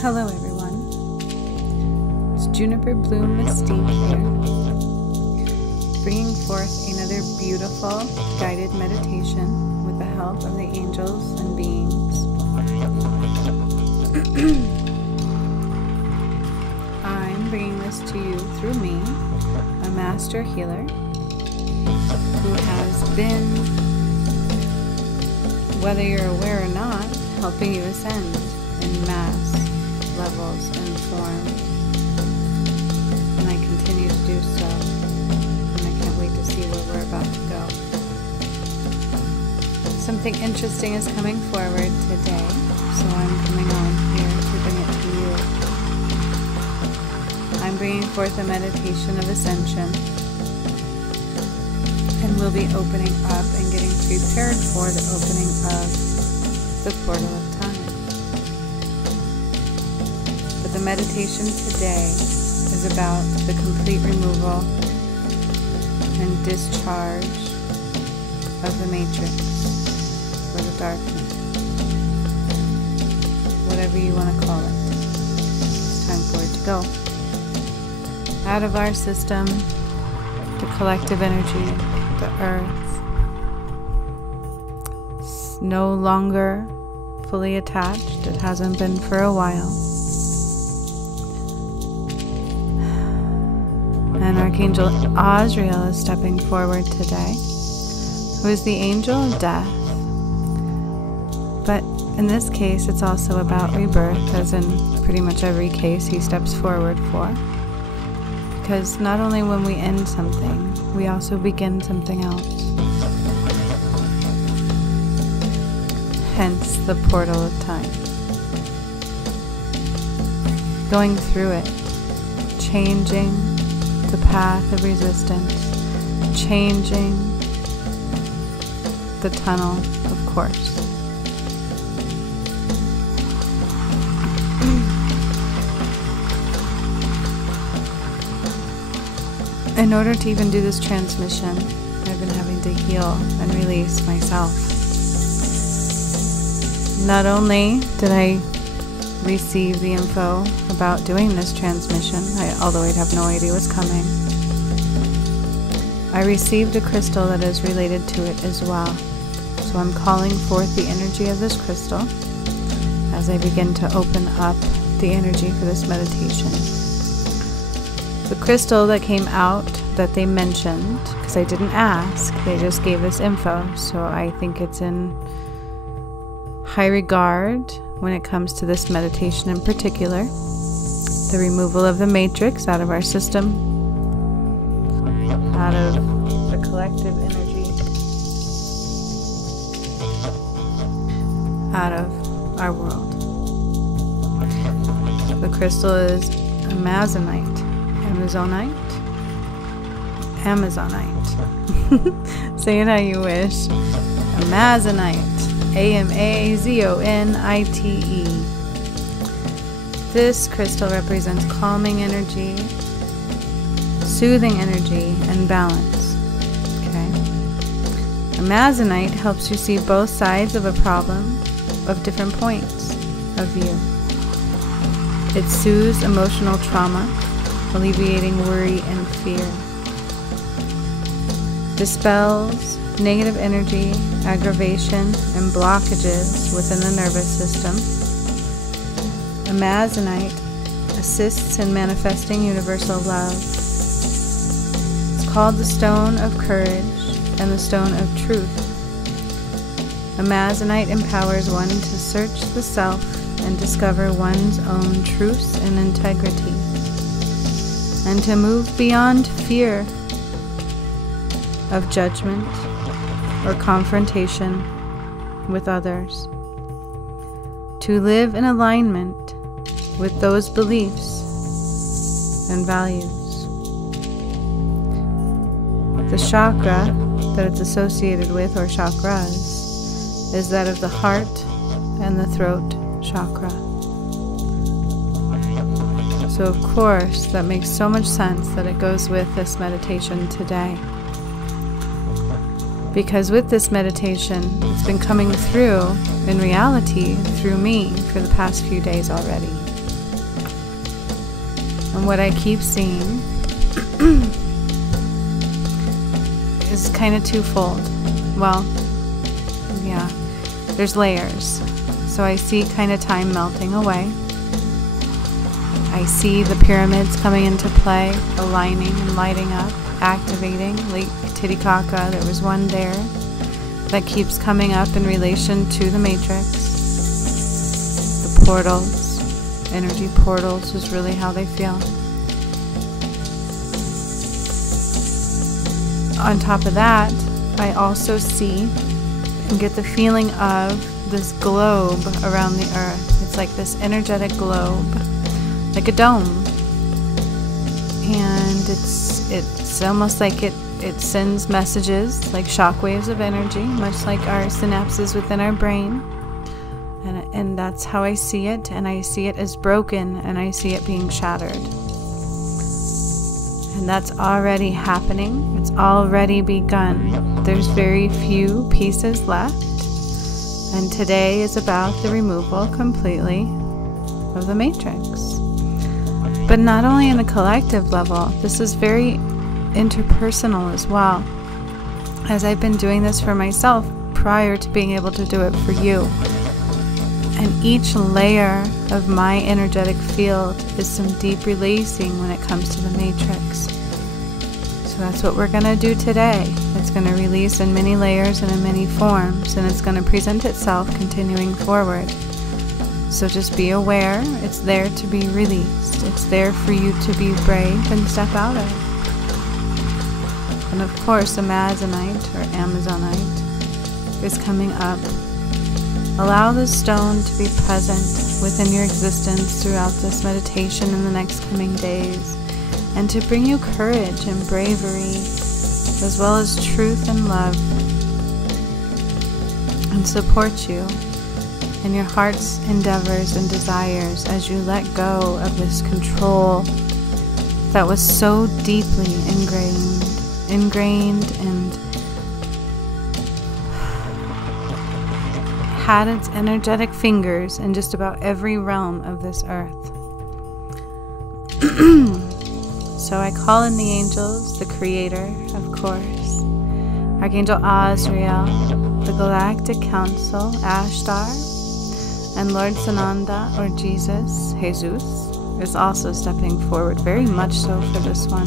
Hello everyone, it's Juniper Bloom Mystique here, bringing forth another beautiful guided meditation with the help of the angels and beings. I'm bringing this to you through me, a master healer who has been, whether you're aware or not, helping you ascend in mass levels and forms, and I continue to do so, and I can't wait to see where we're about to go. Something interesting is coming forward today, so I'm coming on here to bring it to you. I'm bringing forth a meditation of ascension, and we'll be opening up and getting prepared for the opening of the portal of time. But the meditation today is about the complete removal and discharge of the matrix, or the darkness, whatever you want to call it. It's time for it to go. Out of our system, the collective energy, the earth, it's no longer fully attached. It hasn't been for a while. And Archangel Azrael is stepping forward today, who is the angel of death. But in this case, it's also about rebirth, as in pretty much every case he steps forward for. Because not only when we end something, we also begin something else. Hence the portal of time. Going through it, changing the path of resistance, changing the tunnel of course. In order to even do this transmission, I've been having to heal and release myself. Not only did I receive the info about doing this transmission, although I'd have no idea what's coming, I received a crystal that is related to it as well. So I'm calling forth the energy of this crystal as I begin to open up the energy for this meditation. The crystal that came out that they mentioned, because I didn't ask, they just gave us info, so I think it's in high regard when it comes to this meditation in particular. The removal of the matrix out of our system, out of the collective energy, out of our world. The crystal is Amazonite. Say it how you wish. Amazonite. Amazonite. This crystal represents calming energy, soothing energy, and balance. Okay. Amazonite helps you see both sides of a problem of different points of view. It soothes emotional trauma, alleviating worry and fear. Dispels negative energy, aggravation, and blockages within the nervous system. Amazonite assists in manifesting universal love. It's called the Stone of Courage and the Stone of Truth. Amazonite empowers one to search the self and discover one's own truth and integrity, and to move beyond fear of judgment or confrontation with others, to live in alignment with those beliefs and values. The chakra that it's associated with, or chakras, is that of the heart and the throat chakra. So of course, that makes so much sense that it goes with this meditation today. Because with this meditation, it's been coming through, in reality, through me for the past few days already. And what I keep seeing is kind of twofold. Well, yeah, there's layers. So I see kind of time melting away. I see the pyramids coming into play, aligning and lighting up, activating. Lake Titicaca, there was one there that keeps coming up in relation to the matrix. The portals, energy portals is really how they feel. On top of that, I also see and get the feeling of this globe around the earth. It's like this energetic globe, like a dome. And it's almost like it sends messages like shockwaves of energy, much like our synapses within our brain. And that's how I see it. And I see it as broken, and I see it being shattered. And that's already happening. It's already begun. There's very few pieces left. And today is about the removal completely of the matrix. But not only in a collective level, this is very interpersonal as well. As I've been doing this for myself prior to being able to do it for you. And each layer of my energetic field is some deep releasing when it comes to the matrix. So that's what we're going to do today. It's going to release in many layers and in many forms, and it's going to present itself continuing forward. So just be aware, it's there to be released. It's there for you to be brave and step out of. And of course, Amazonite or Amazonite is coming up. Allow the stone to be present within your existence throughout this meditation in the next coming days, and to bring you courage and bravery, as well as truth and love, and support you in your heart's endeavors and desires as you let go of this control that was so deeply ingrained and had its energetic fingers in just about every realm of this earth. So I call in the angels, the creator, of course, Archangel Azrael, the Galactic Council, Ashtar, and Lord Sananda, or Jesus is also stepping forward, very much so for this one.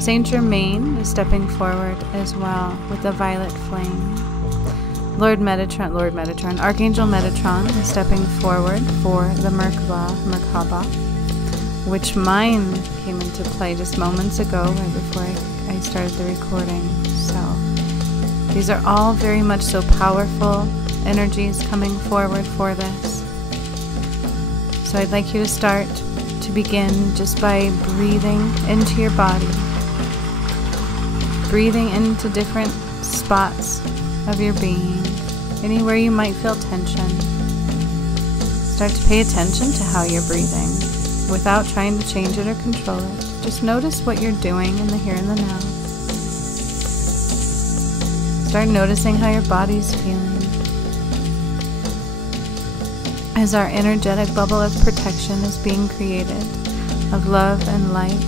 Saint Germain is stepping forward as well with the violet flame. Lord Metatron, Archangel Metatron is stepping forward for the Merkaba, which mine came into play just moments ago, right before I started the recording. So these are all very much so powerful energies coming forward for this. So I'd like you to begin just by breathing into your body, breathing into different spots of your being, anywhere you might feel tension. Start to pay attention to how you're breathing without trying to change it or control it. Just notice what you're doing in the here and the now. Start noticing how your body's feeling as our energetic bubble of protection is being created, of love and light.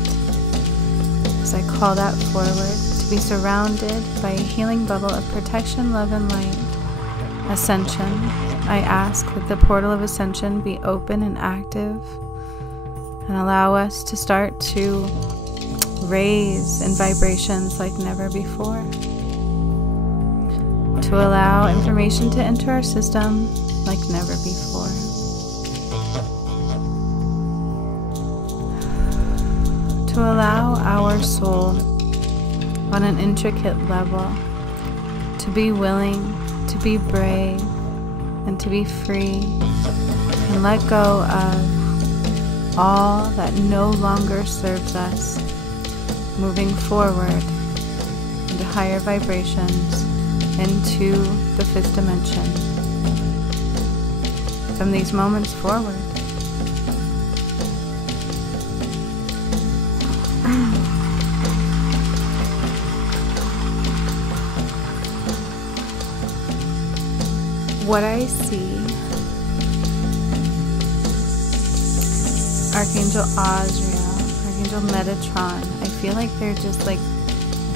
As I call that forward, to be surrounded by a healing bubble of protection, love, and light. Ascension. I ask that the portal of ascension be open and active, and allow us to start to raise in vibrations like never before. To allow information to enter our system like never before. To allow our soul on an intricate level to be willing, to be brave, and to be free, and let go of all that no longer serves us, moving forward into higher vibrations, into the fifth dimension. From these moments forward, what I see, Archangel Azrael Archangel Metatron. I feel like they're just like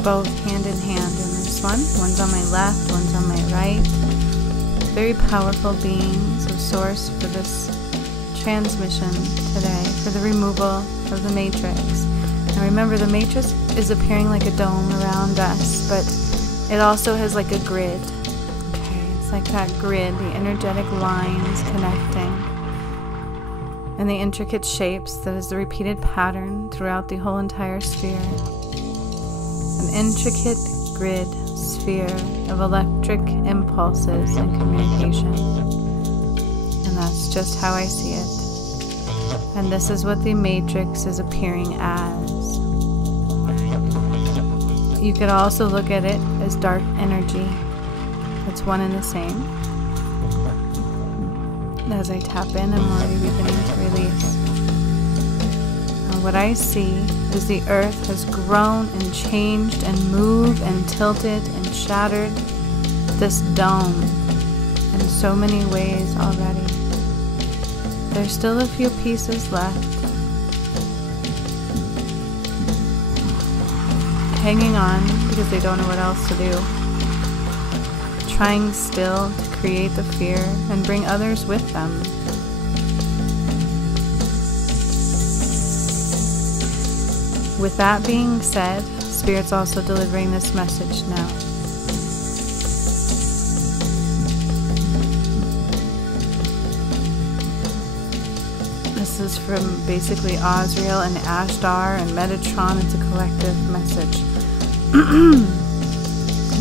both hand in hand in this one. One's on my left, one's on my right. Very powerful beings of source for this transmission today, for the removal of the matrix. Now remember, the matrix is appearing like a dome around us, but it also has like a grid. Okay, it's like that grid, the energetic lines connecting, and the intricate shapes that is the repeated pattern throughout the whole entire sphere. An intricate grid sphere of electric impulses and communication. And that's just how I see it. And this is what the matrix is appearing as. You could also look at it as dark energy. It's one and the same. As I tap in, I'm already beginning to release. And what I see is the earth has grown and changed and moved and tilted and shattered this dome in so many ways already. There's still a few pieces left, hanging on because they don't know what else to do, trying still to create the fear and bring others with them. With that being said, Spirit's also delivering this message now. This is from basically Azrael and Ashdar and Metatron. It's a collective message.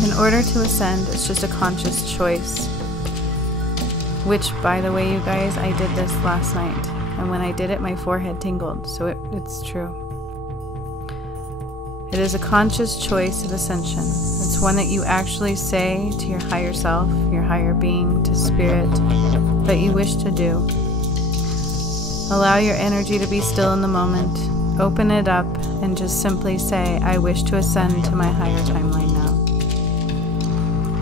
In order to ascend, it's just a conscious choice. Which, by the way, you guys, I did this last night. And when I did it, my forehead tingled. So it's true. It is a conscious choice of ascension. It's one that you actually say to your higher self, your higher being, to Spirit, that you wish to do. Allow your energy to be still in the moment. Open it up and just simply say, I wish to ascend to my higher timeline now.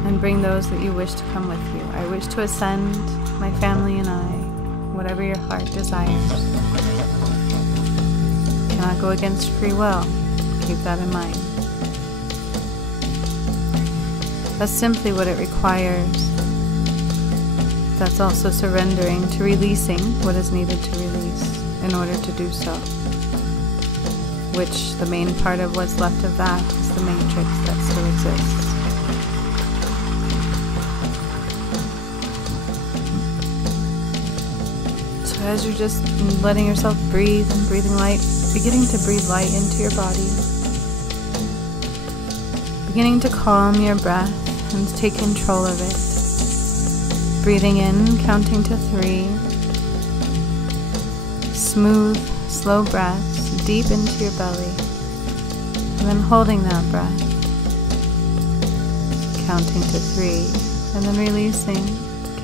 And bring those that you wish to come with you. I wish to ascend, my family and I, whatever your heart desires. Cannot go against free will. Keep that in mind. That's simply what it requires. That's also surrendering to releasing what is needed to release in order to do so. Which the main part of what's left of that is the matrix that still exists. So as you're just letting yourself breathe and breathing light, beginning to breathe light into your body, beginning to calm your breath and take control of it. Breathing in, counting to 3. Smooth, slow breaths deep into your belly. And then holding that breath. Counting to 3. And then releasing,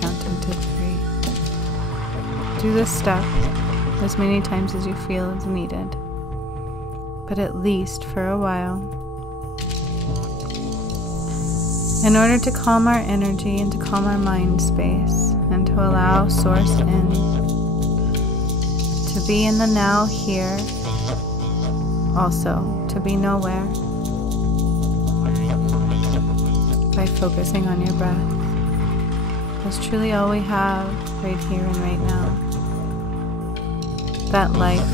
counting to 3. Do this step as many times as you feel is needed. But at least for a while. In order to calm our energy and to calm our mind space and to allow Source in, to be in the now here, also to be nowhere by focusing on your breath. That's truly all we have right here and right now. That life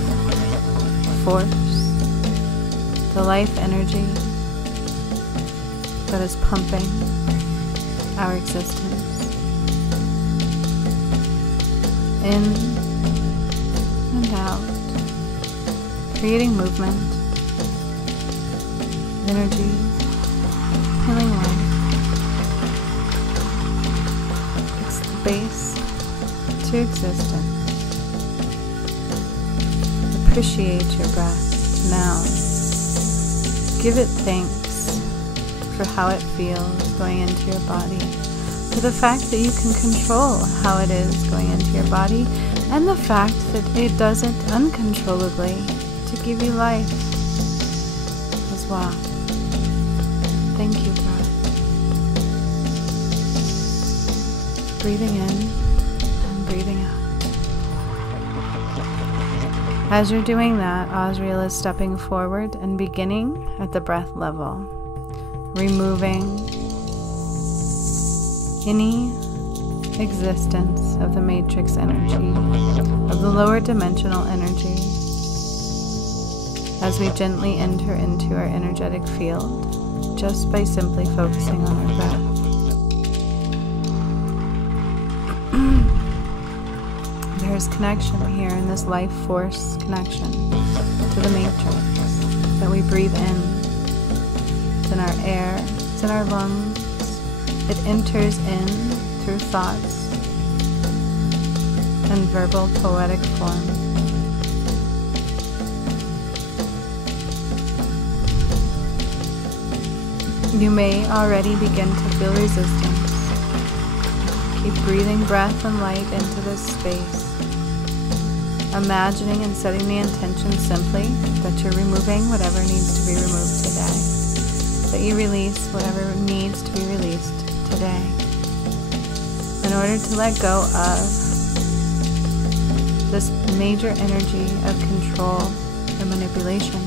force, the life energy that is pumping our existence in and out, creating movement, energy, healing life. It's the base to existence. Appreciate your breath now. Give it thanks for how it feels going into your body, for the fact that you can control how it is going into your body, and the fact that it does it uncontrollably to give you life as well. Thank you, breath. Breathing in and breathing out. As you're doing that, Azrael is stepping forward and beginning at the breath level, removing any existence of the matrix energy, of the lower dimensional energy, as we gently enter into our energetic field just by simply focusing on our breath. There's connection here in this life force connection to the matrix that we breathe in. It's in our air, it's in our lungs. It enters in through thoughts and verbal poetic form. You may already begin to feel resistance. Keep breathing breath and light into this space, imagining and setting the intention simply that you're removing whatever needs to be removed today, that you release whatever needs to be released today, in order to let go of this major energy of control and manipulation.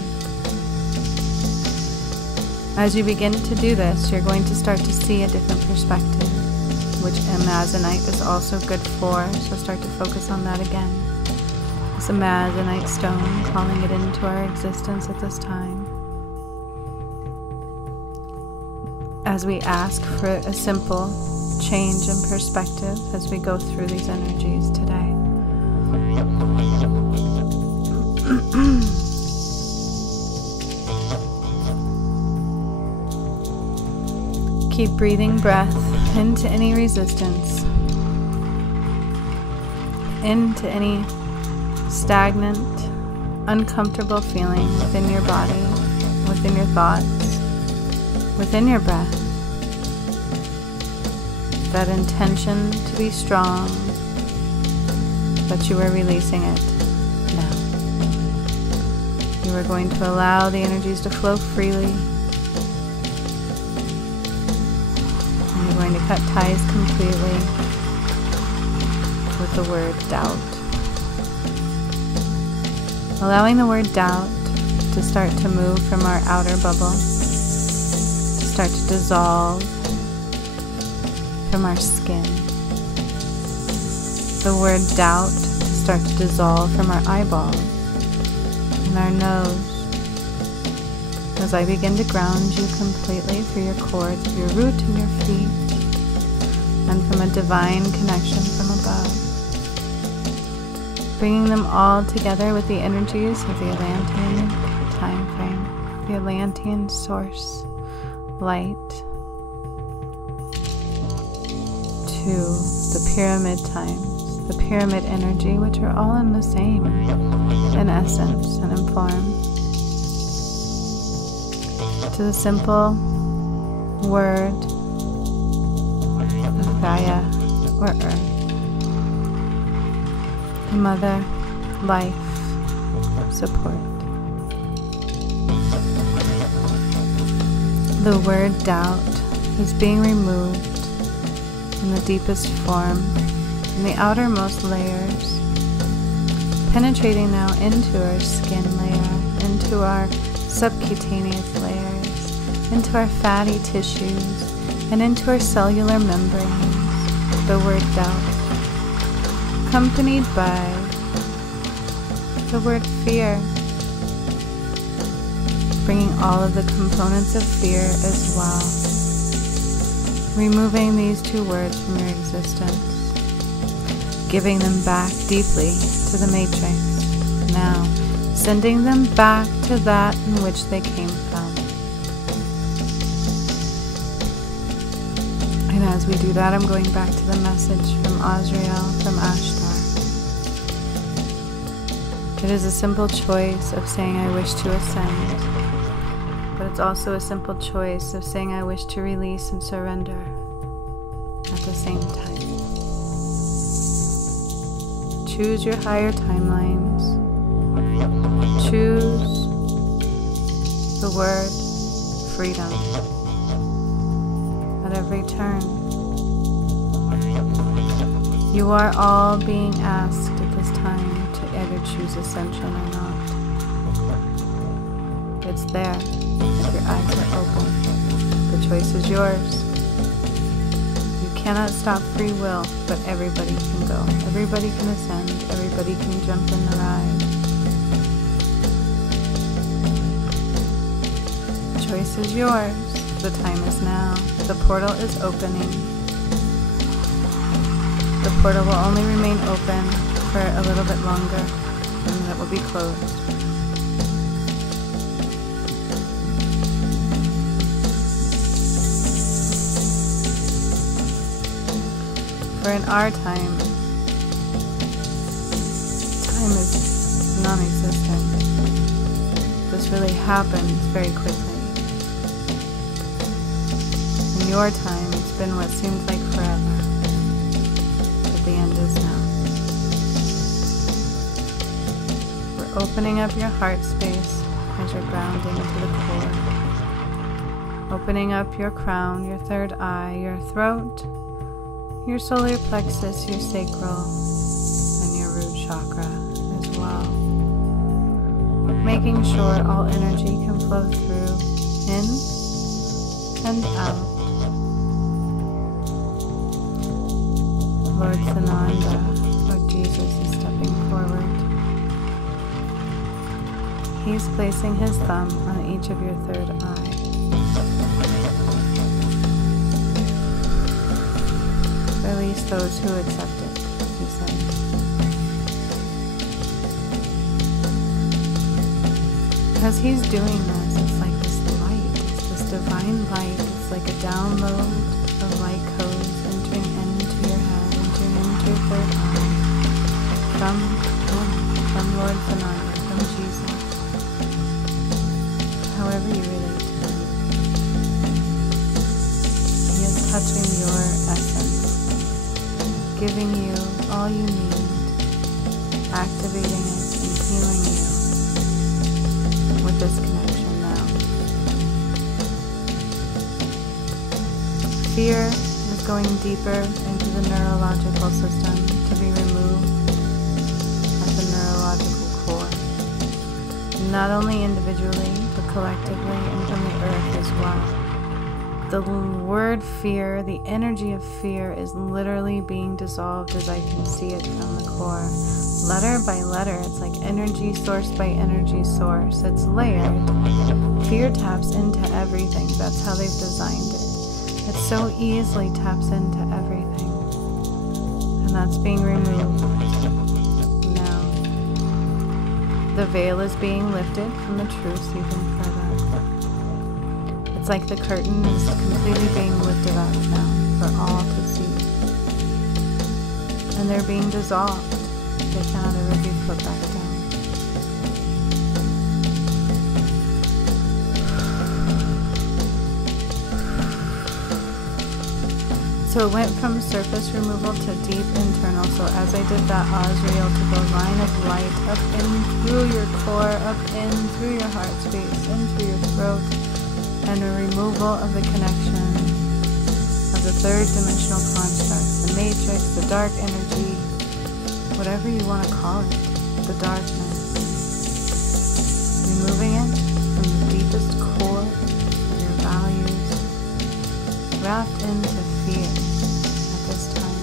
As you begin to do this, you're going to start to see a different perspective, which Amazonite is also good for, so start to focus on that again. This Amazonite stone, calling it into our existence at this time, as we ask for a simple change in perspective as we go through these energies today. Keep breathing breath into any resistance, into any stagnant, uncomfortable feeling within your body, within your thoughts, within your breath. That intention to be strong, but you are releasing it now. You are going to allow the energies to flow freely. And you're going to cut ties completely with the word doubt. Allowing the word doubt to start to move from our outer bubble, to start to dissolve from our skin. The word doubt to start to dissolve from our eyeballs and our nose. As I begin to ground you completely through your cords of your root and your feet, and from a divine connection from above. Bringing them all together with the energies of the Atlantean time frame, the Atlantean source, light, to the pyramid times, the pyramid energy, which are all in the same in essence and in form, to the simple word of Gaia or Earth, the mother, life, support. The word doubt is being removed in the deepest form, in the outermost layers, penetrating now into our skin layer, into our subcutaneous layers, into our fatty tissues, and into our cellular membranes. The word doubt, accompanied by the word fear, bringing all of the components of fear as well. Removing these two words from your existence, giving them back deeply to the matrix, now sending them back to that in which they came from. And as we do that, I'm going back to the message from Azrael, from Ashtar. It is a simple choice of saying I wish to ascend, but it's also a simple choice of saying I wish to release and surrender at the same time. Choose your higher timelines. Choose the word freedom at every turn. You are all being asked at this time to either choose ascension or not. It's there if your eyes are open. The choice is yours. You cannot stop free will, but everybody can go. Everybody can ascend. Everybody can jump in the ride. The choice is yours. The time is now. The portal is opening. The portal will only remain open for a little bit longer, and then it will be closed. For in our time is non-existent. This really happens very quickly. In your time, it's been what seems like forever. The end is now. We're opening up your heart space as you're grounding to the core. Opening up your crown, your third eye, your throat, your solar plexus, your sacral, and your root chakra as well. Making sure all energy can flow through, in and out. Lord Sananda, Lord Jesus, is stepping forward. He's placing his thumb on each of your third eye. Release those who accept it, he says. As he's doing this, it's like this light, it's this divine light, it's like a download of light codes entering into your head, entering into your third eye, from Lord Sananda, from Jesus, however you relate to him. He is touching your essence, giving you all you need, activating it and healing you with this connection now. Fear is going deeper into the neurological system to be removed at the neurological core. Not only individually, but collectively and from the earth as well. The word fear, the energy of fear is literally being dissolved as I can see it from the core. Letter by letter, it's like energy source by energy source. It's layered. Fear taps into everything. That's how they've designed it. It so easily taps into everything. And that's being removed now. The veil is being lifted from the truth even further. It's like the curtain is completely being lifted up now for all to see. And they're being dissolved. They cannot ever be put back down. So it went from surface removal to deep internal. So as I did that, Osriel took a line of light up in through your core, up in through your heart space, in through your throat, and a removal of the connection of the third dimensional construct, the matrix, the dark energy, whatever you want to call it, the darkness. Removing it from the deepest core of your values, wrapped into fear at this time.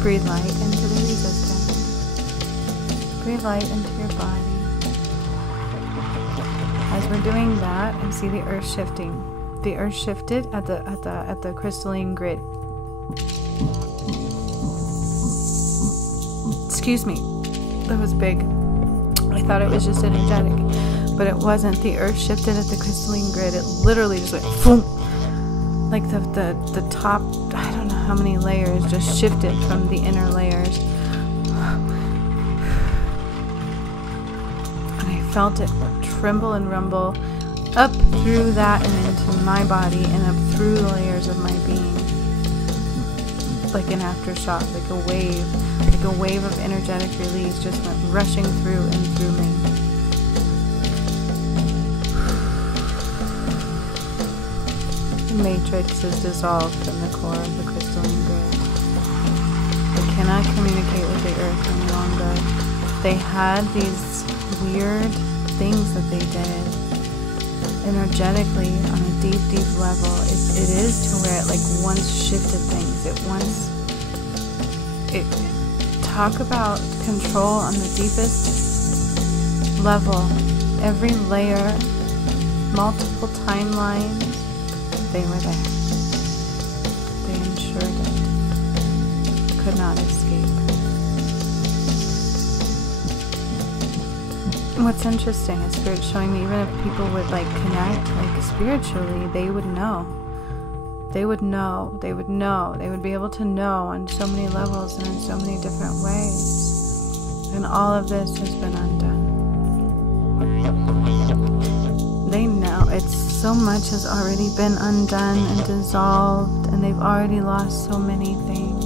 Breathe light into the resistance. Breathe light into your body. As we're doing that, I see the earth shifting. The earth shifted at the crystalline grid. Excuse me, that was big. I thought it was just energetic, but it wasn't. The earth shifted at the crystalline grid. It literally just went boom, like the top. I don't know how many layers just shifted from the inner layers, and I felt it tremble and rumble up through that and into my body and up through the layers of my being, like an aftershock, like a wave of energetic release just went rushing through and through me. matrix is dissolved from the core of the crystalline grid. They cannot communicate with the earth any longer. They had these weird things that they did energetically on a deep, deep level. It is to where it like once shifted things. Talk about control on the deepest level. Every layer, multiple timelines, they were there. They ensured it. You could not escape. What's interesting is Spirit showing me, even if people would like connect like spiritually, they would know. They would know. They would know. They would be able to know on so many levels and in so many different ways. And all of this has been undone. They know. It's so much has already been undone and dissolved, and they've already lost so many things.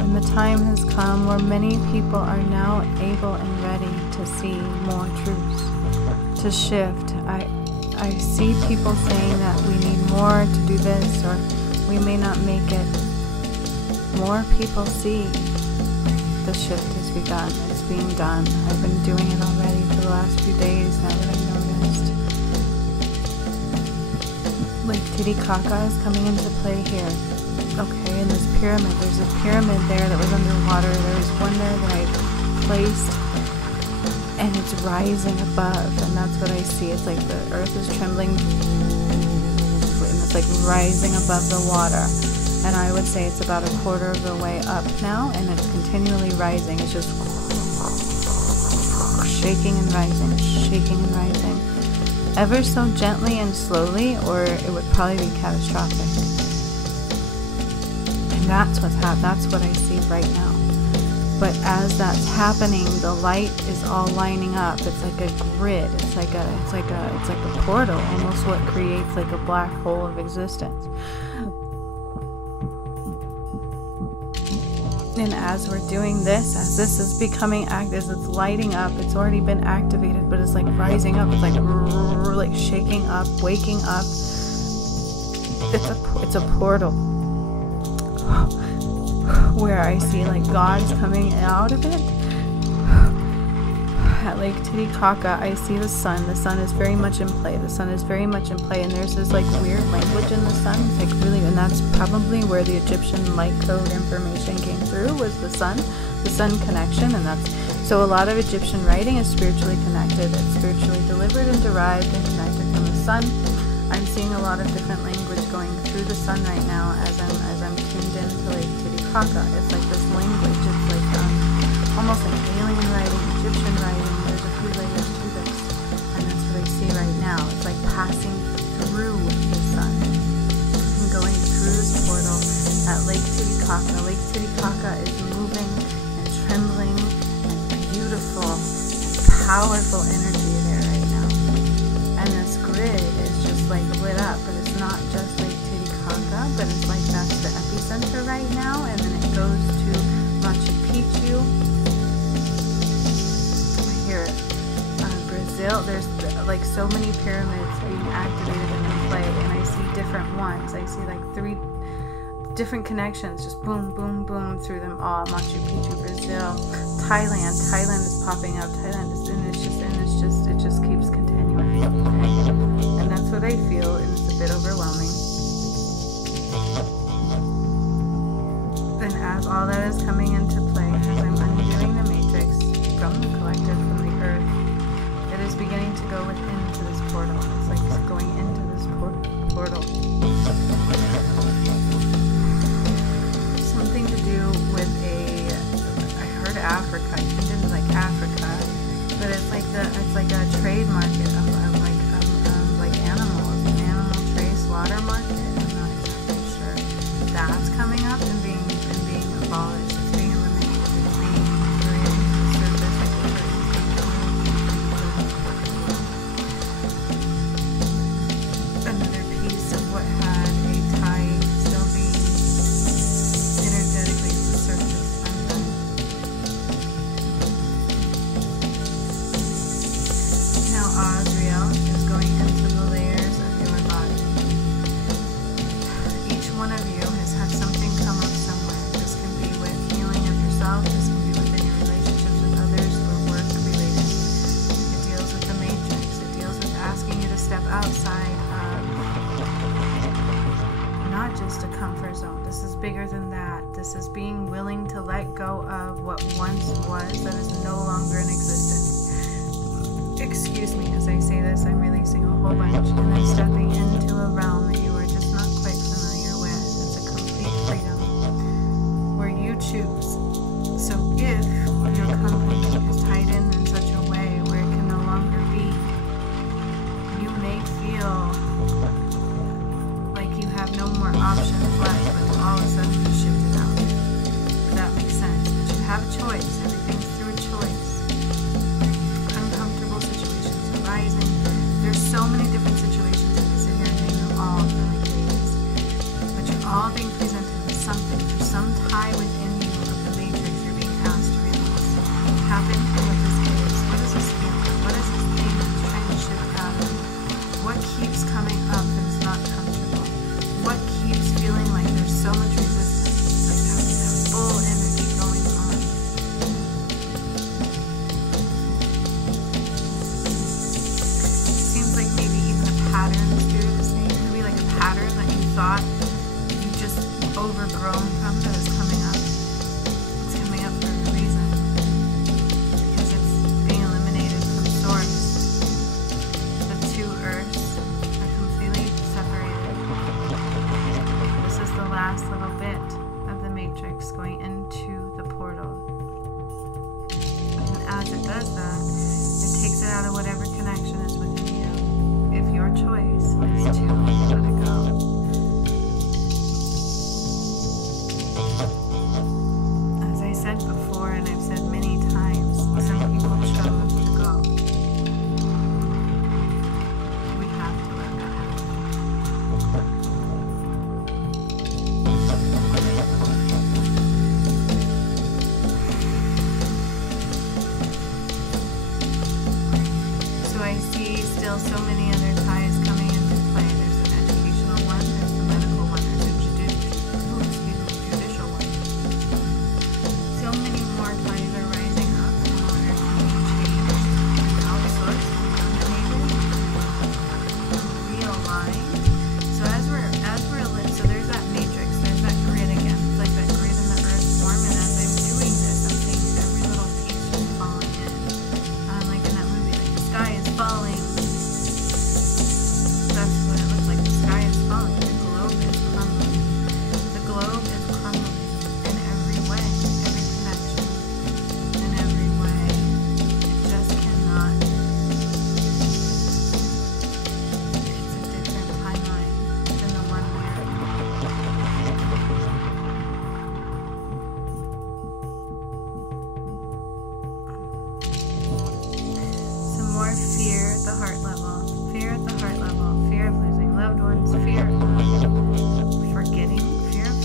And the time has come where many people are now able and ready to see more truths, to shift. I see people saying that we need more to do this, or we may not make it. More people see the shift has begun. It's being done. I've been doing it already for the last few days now that I've noticed. Lake Titicaca is coming into play here. Okay, in this pyramid, there's a pyramid there that was underwater. There was one there that I placed, and it's rising above, and that's what I see. It's like the earth is trembling, and it's like rising above the water. And I would say it's about a quarter of the way up now, and it's continually rising. It's just shaking and rising, shaking and rising. Ever so gently and slowly, or it would probably be catastrophic. And that's what's happening. That's what I see right now. But as that's happening, the light is all lining up. It's like a grid. It's like a portal, almost what creates like a black hole of existence. And as we're doing this, as this is becoming active, as it's lighting up, it's already been activated, but it's like rising up. It's like shaking up, waking up. It's a portal where I see like gods coming out of it. At Lake Titicaca, I see the sun. The sun is very much in play. The sun is very much in play, and there's this like weird language in the sun. It's like really, and that's probably where the Egyptian light code information came through, was the sun connection. And that's so a lot of Egyptian writing is spiritually connected. It's spiritually delivered and derived and connected from the sun. I'm seeing a lot of different language going through the sun right now as I'm tuned into Lake Titicaca. It's like this language. It's like almost like alien writing, Egyptian writing. There's a few layers to this, and that's what I see right now. It's like passing through the sun and going through this portal at Lake Titicaca. Lake Titicaca is moving and trembling and beautiful and powerful energy there right now. And this grid is just like lit up, but it's not just Lake Titicaca, but it's like that's the epicenter right now, and then it goes to Machu Picchu. Brazil, there's like so many pyramids being activated and in play, and I see different ones. I see like 3 different connections, just boom, boom, boom through them all. Machu Picchu, Brazil, Thailand is popping up. Thailand is, and it just keeps continuing. Okay? And that's what I feel, and it's a bit overwhelming. And as all that is coming into play, as I'm undoing the matrix from the collective, from the earth, it is beginning to go into this portal. It's like going into this portal. Something to do with I heard Africa. I think it was like Africa, but it's like a trade market of like animals, an animal trade slaughter market. I'm not exactly sure. That's coming up and being abolished. It's being eliminated. It's being buried into the surface. Another piece of what just a comfort zone. This is bigger than that. This is being willing to let go of what once was that is no longer in existence. Excuse me, as I say this, I'm releasing a whole bunch and then stepping into a realm that you are just not quite familiar with. It's a complete freedom where you choose. So if your company is tied in such a way where it can no longer be, you may feel like you have no more options left, but all of a sudden you shift it out. If that makes sense. But you have a choice. Everything's through a choice. Uncomfortable situations arising. There's so many different situations that you sit here and name them all for like days. But you're all being presented with something. There's some tie within you of the matrix you're being asked to release. Tap into what this is. What is this feeling? What is this thing that's trying to shift out of? What keeps coming up and is not comfortable? What keeps feeling like there's so much resistance? Like that full energy going on. Seems like maybe even a pattern the spirit is saying. Maybe like a pattern that you thought you just overgrown from that is coming up. It's coming up for a reason. Because it's being eliminated from source. The two earths are completely separated. This is the last little bit of the matrix going into the portal. And as it does that, it takes it out of whatever connection is within you. If your choice is to let it go. As I said before, and I've said many times, some people chose to go. We have to let that happen. So I see still so many other ties coming into play. There's an educational one, there's the medical one, there's a judicial one. So many more ties are rising up in order to be changed and outsourced and eliminated and realigned. So so there's that matrix, there's that grid again. It's like that grid in the earth form, and as I'm doing this, I'm seeing every little piece just falling in. Like in that movie, like the sky is falling. That's what it looks like. The sky is falling. The globe is crumbling. The globe is crumbling in every way, every connection, in every way. It just cannot. It's a different timeline than the one we're in. Some more fear at the heart level. Fear at the heart level. Fear of losing loved ones. Fear of forgetting. Fear of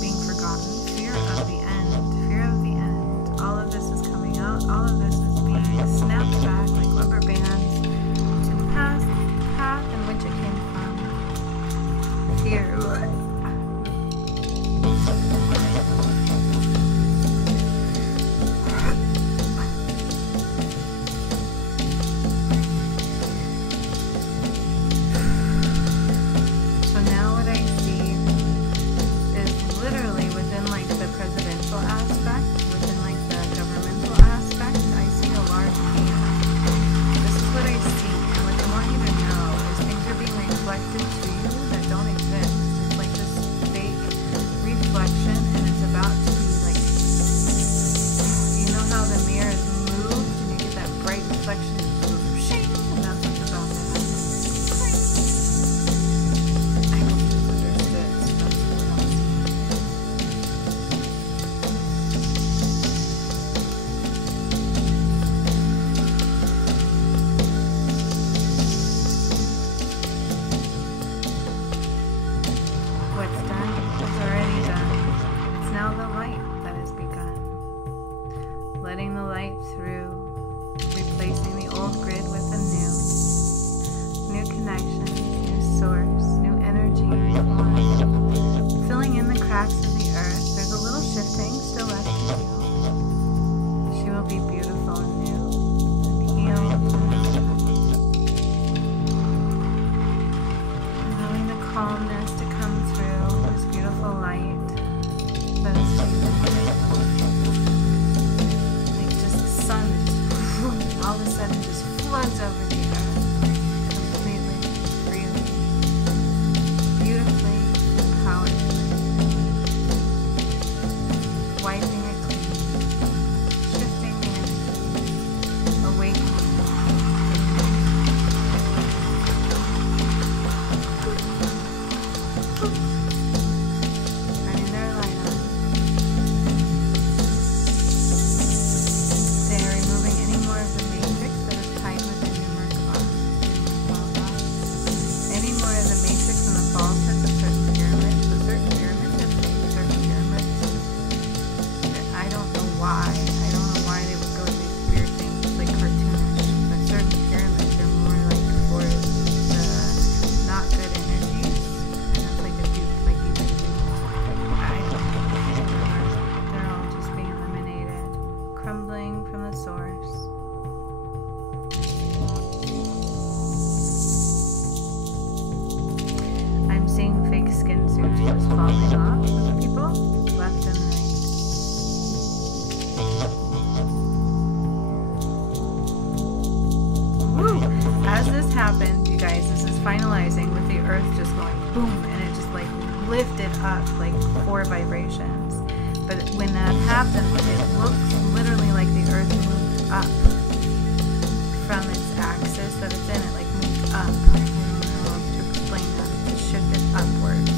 being forgotten. Fear of the end. Fear of the end. All of this is coming out. All of this is being snapped back like rubber bands to the path in which it came from. Fear. So now what I see is literally within like the presidential aspect, within like the governmental aspect, I see a large fear. This is what I see, and what I want you to know is things are being reflected to you that don't exist. It's like this fake reflection, and it's about to be like, you know how the mirror is moved and you get that bright reflection, and that's what's about to happen. I hope it's understood, so that's what I'm seeing. What's done is already done. It's now the light that has begun. Letting the light through, replacing the old grid with a new connection, new source, new energy, new form. Filling in the cracks of the earth. There's a little shifting still left to do. She will be beautiful and new, and healed and allowing the calmness to come through. why. I don't know why they would go to these weird things. It's like cartoonish. But certain pyramids are more like for the not good energies. And it's like a dupe, like even I don't know. They're all just being eliminated. Crumbling from the source. I'm seeing fake skin suits just falling off of people, left and right. Woo! As this happened, you guys, this is finalizing with the earth just going boom, and it just like lifted up like 4 vibrations. But when that happened, it looks literally like the earth moved up from its axis that it's in. It like moved up. I don't know how to explain that. It just shifted upwards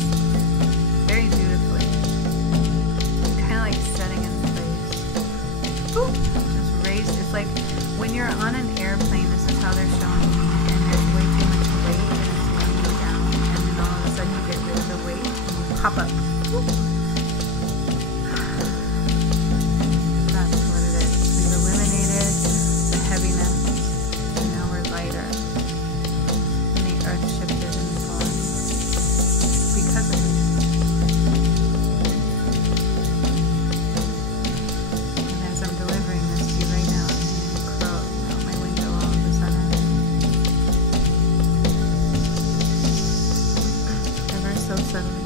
very beautifully, kind of like setting in place. Boop! Just raised. It's like when you're on an airplane, this is how they're showing you, and there's way too much weight and it's weighing you down, and then all of a sudden you get rid of the weight and you pop up. Boop. That's what it is. We've eliminated the heaviness, and now we're lighter. And the earth shifted in form because of it. And as I'm delivering this to you right now, I'm seeing a crow out my window all of a sudden. Ever so subtly.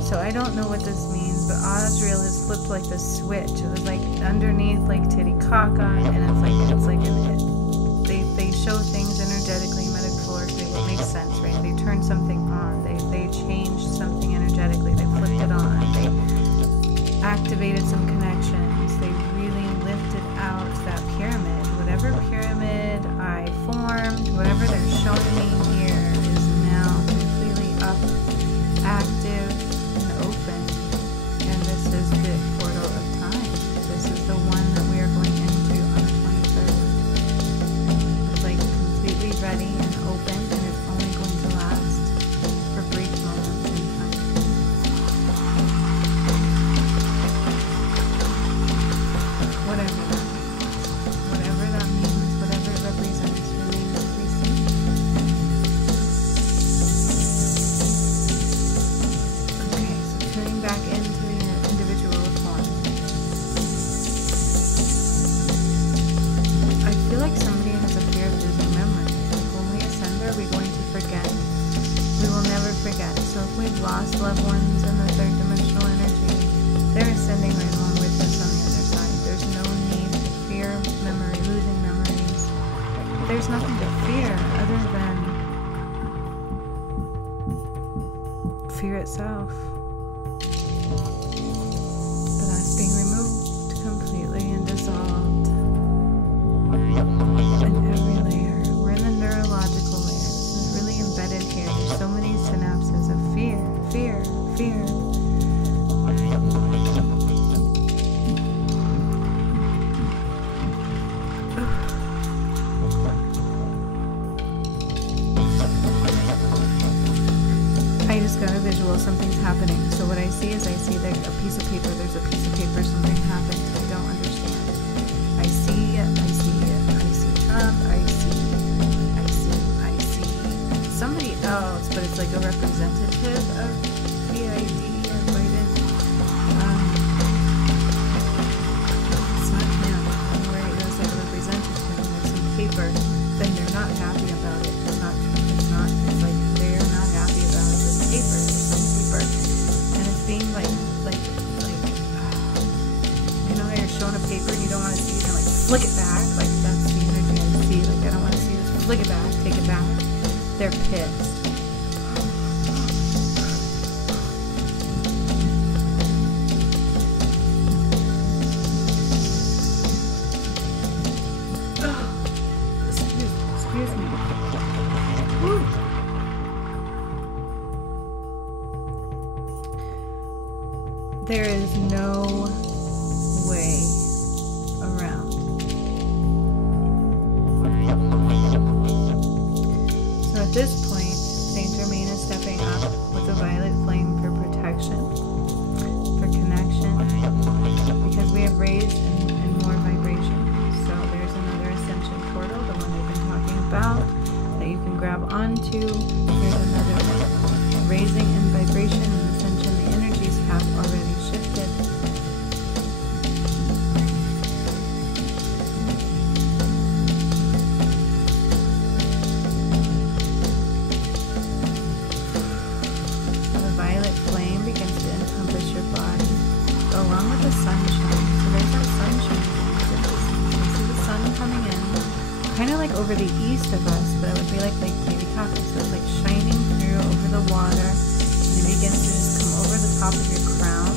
So I don't know what this means, but Asriel has flipped like the switch. It was like underneath like Titicaca, and it's like they show things energetically, metaphorically, what makes sense, right? They turned something on. They changed something energetically. They flipped it on. They activated some connections. They really lifted out that pyramid. Whatever pyramid I formed, whatever they're showing me here is now completely up, active, open, and this is the portal of time. This is the one that we are going into on the 23rd. It's like completely ready and open, and it's only going to last for brief moments in time. Whatever that means, whatever it represents, remains to be seen. Back into the individual form. I feel like somebody has a fear of losing memory. Like when we ascend, are we going to forget? We will never forget. So if we've lost loved ones in the third dimensional energy, they're ascending right along with us on the other side. There's no need to fear memory, losing memories. There's nothing to fear other than fear itself. Being removed completely and dissolved in every layer. We're in the neurological layer. This is really embedded here. There's so many synapses of fear, fear, fear. I just got a visual, something's happening. So what I see is I see like a piece of paper, there's a piece of paper, something happened, I don't understand. I see Trump, I see somebody else, but it's like a representative of BID or Biden. It's not him, anywhere it goes like a representative, and there's some paper, then they're not happy about it. It's like they're not happy about this paper. There's some paper, and it's being like you know how you're showing a paper and you don't want to see it, and like flick it back. Like that's the energy I see. Like I don't want to see this. Flick it back. Take it back. They're pissed. Excuse me. Woo. There is no way around. this point, Saint Germain is stepping up with a violet flame for protection, for connection, because we have raised and more vibration. So there's another ascension portal, the one they've been talking about, that you can grab onto. Here's another one. Raising in vibration and ascension, the energies have already shifted. So the violet flame begins to encompass your body, along with the sunshine. So there's that sunshine. You see the sun coming in, kind of like over the east of us, but it would be like Lake Titicaca. So it's like shining through over the water, and it begins to just come over the top of your crown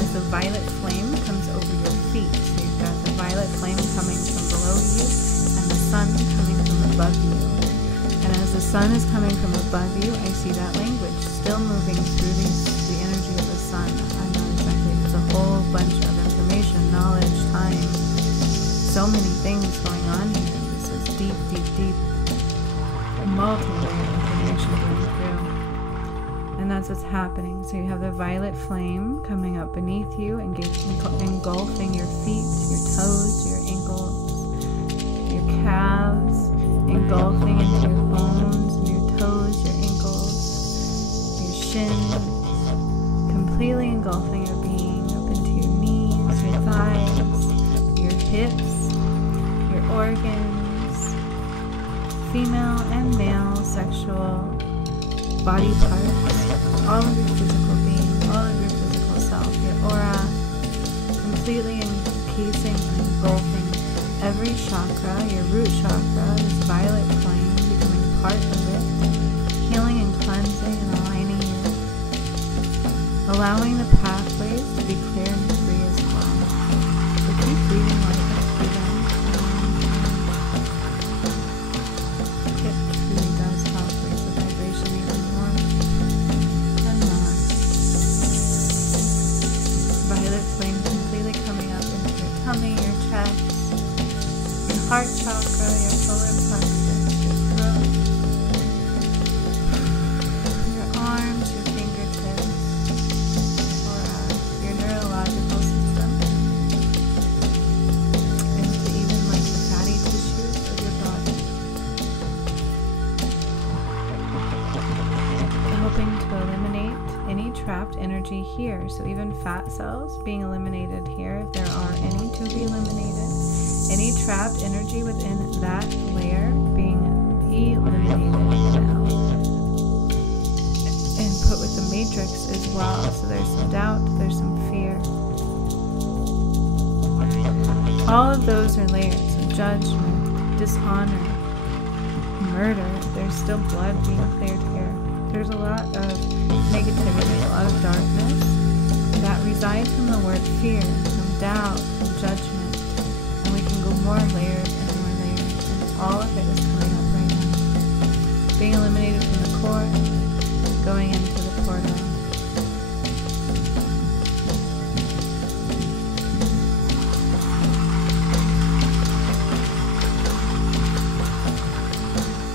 as the violet flame comes over your feet. So you've got the violet flame coming from below you and the sun coming from above you. And as the sun is coming from above you, I see that language still moving through the energy of the sun. I'm not exactly, it's a whole bunch of information, knowledge, time, so many things going on here. This is deep, deep, deep, multi-layered information going through. And that's what's happening. So you have the violet flame coming up beneath you, engulfing your feet, your toes, your ankles, your calves, engulfing into your bones and your toes, your ankles, your shins, completely engulfing your being up into your knees, your thighs, your hips, your organs, female and male sexual body parts, all of your physical being, all of your physical self, your aura, completely encasing and engulfing every chakra, your root chakra, this violet flame becoming part of it, healing and cleansing and aligning you, allowing the pathways to be clear and free as well. So keep breathing light up through them. It truly does help raise the vibration even more and more. Violet flame completely coming up into your tummy, your chest, heart chakra, your solar plexus, your throat, your arms, your fingertips, or your neurological system, into even like the fatty tissues of your body, helping to eliminate any trapped energy here. So even fat cells being eliminated here, if there are any to be eliminated. Any trapped energy within that layer being eliminated now. And put with the matrix as well. So there's some doubt, there's some fear. All of those are layers of judgment, dishonor, murder. There's still blood being cleared here. There's a lot of negativity, a lot of darkness that resides from the word fear, from doubt, from judgment. We can go more layered and more layered, and all of it is coming up right now. Being eliminated from the core, going into the portal.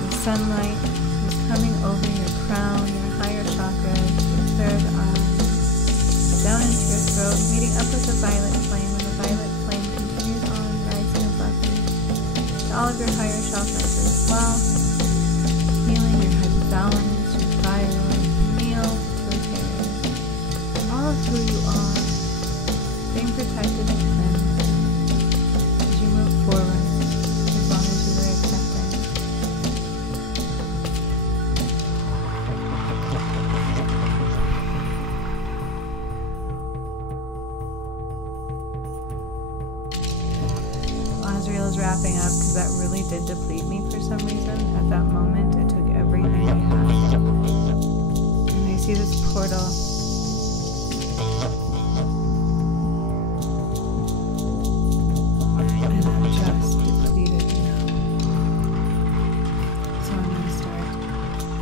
The sunlight is coming over your crown, your higher chakras, your third eye, down into your throat, meeting up with the violet flame, and the violet flame continues on to all of your higher chakras as well, healing your hypothalamus, your thyroid, pineal, pituitary, all of who you are, being protected and cleansed as you move forward, as long as you are accepting. Azrael is wrapping up because that really did deplete me for some reason. At that moment, it took everything I had. And I see this portal. And I'm just depleted now. So I'm going to start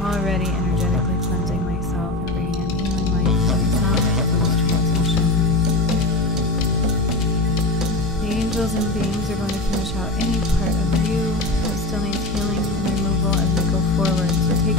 already energetically cleansing myself and bringing in healing light for myself through this transition. The angels and beings are going to finish out any part of you that still needs healing and removal as we go forward. So take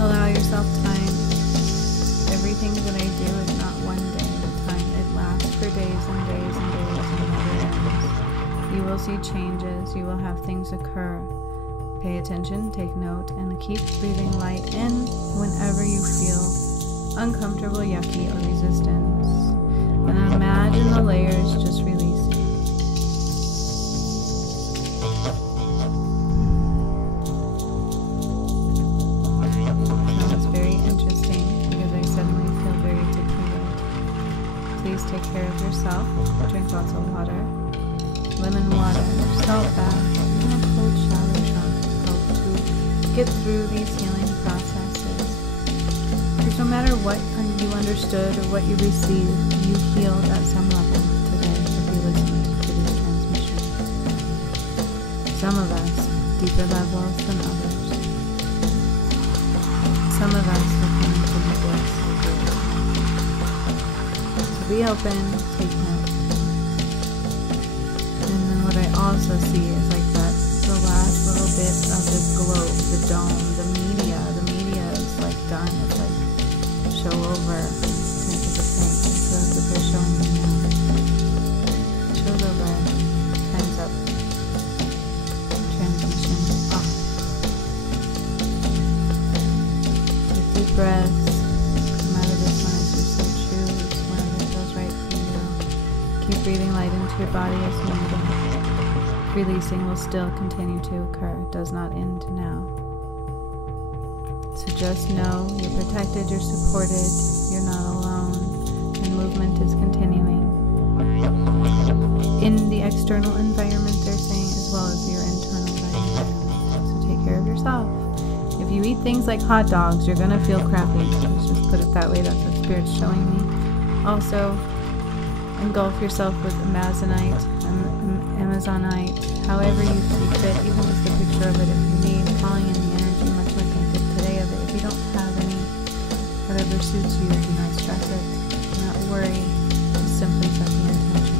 Allow yourself time. Everything that I do is not one day at a time. It lasts for days and days and days and never ends. You will see changes. You will have things occur. Pay attention, take note, and keep breathing light in whenever you feel uncomfortable, yucky, or resistance. And imagine the layers just releasing. Now it's very interesting because I suddenly feel very depleted. Please take care of yourself. Drink lots of water. Lemon water, salt bath, even a cold shower help to get through these healing processes. Because no matter what you understood or what you received, you healed at some level today if you listened to this transmission. Some of us, deeper levels than others. Some of us will come into the bliss of yours. So be open, take note. And then what I also see is like that, the last little bit of the globe, the dome, the media is like done. It's like show over type of a thing. So that's what they're showing me now. Show's over. Time's up. Transmission off. Take deep breaths. Come out of this one as you so choose, whenever it feels right for you. Keep breathing light into your body as needed. Releasing will still continue to occur. It does not end now. So just know you're protected, you're supported, you're not alone, and movement is continuing. In the external environment, they're saying, as well as your internal environment. So take care of yourself. If you eat things like hot dogs, you're going to feel crappy. Let's just put it that way. That's what Spirit's showing me. Also, engulf yourself with Amazonite, however you see fit, even just a picture of it if you need, calling in the energy much like I did today of it. If you don't have any, whatever suits you, do not stress it, do not worry, just simply set the intention.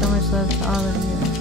So much love to all of you.